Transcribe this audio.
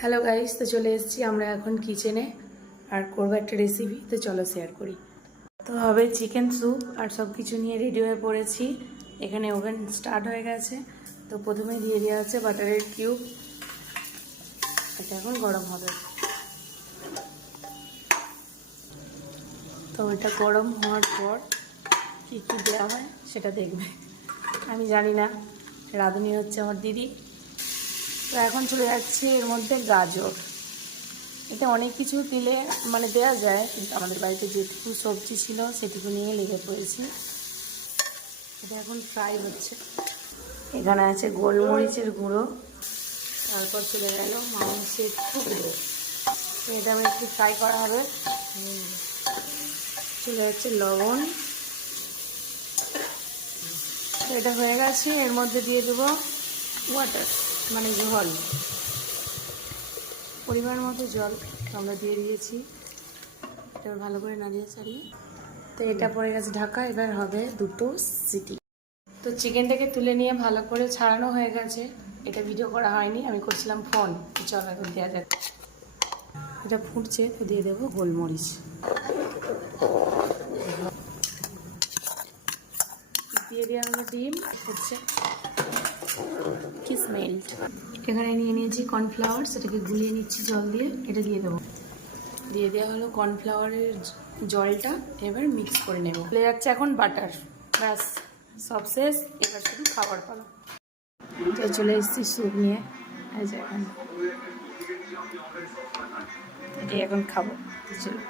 Hello guys, তো চলে এসেছি আমরা এখন কিচেনে আর করবো একটা রেসিপি। তো চলো শেয়ার করি। তো হবে চিকেন স্যুপ আর সব কিছু নিয়ে রেডি হয়ে পড়েছি। এখানে ওভেন স্টার্ট হয়ে গেছে। তো প্রথমে দিয়ে দেওয়া আছে বাটারের কিউব। এটা এখন গরম হবে। তো এটা গরম হওয়ার পর কী কী দেওয়া হয় সেটা দেখবে। আমি জানি না, রাঁধুনি হচ্ছে আমার দিদি। তো এখন চলে যাচ্ছে এর মধ্যে গাজর। এটা অনেক কিছু দিলে দেওয়া যায়, কিন্তু আমাদের বাড়িতে যেটুকু সবজি ছিল সেটুকু নিয়ে লেগে পড়েছি। এটা এখন ফ্রাই হচ্ছে। এখানে আছে গোলমরিচের গুঁড়ো, তারপর চলে গেল মাংসের টুকরো। এটা আমি একটু ফ্রাই করা হবে। চলে যাচ্ছে লবণ। এটা হয়ে গেছে। এর মধ্যে দিয়ে দেবো ওয়াটার, জল, পরিমাণ মতো জল আমরা দিয়ে দিয়েছি। এটা ভালো করে নাড়িয়ে ছাড়িয়ে তো এটা পড়ে গেছে ঢাকা। এবার হবে 2টো সিটি। তো চিকেনটাকে তুলে নিয়ে ভালো করে ছাড়ানো হয়ে গেছে। এটা ভিডিও করা হয়নি, আমি করছিলাম ফোন। চলো এখন দেওয়া যাক। এটা ফুটছে, তো দিয়ে দেবো গোলমরিচ। দিয়ে দেওয়া হলো ডিম। ফুটছে, কি স্মেল। এখানে নিয়ে নিয়েছি কর্নফ্লাওয়ার, সেটাকে গুলিয়ে নিচ্ছি জল দিয়ে। এটা দিয়ে দেবো। দিয়ে দেওয়া হলো কর্নফ্লাওয়ারের জলটা। এবার মিক্স করে নেব। চলে যাচ্ছে এখন বাটার। ব্যাস, সব শেষ। এবার শুধু খাবার পালা। তো চলে এসেছি স্যুপ নিয়ে। এখন খাবো। চলো।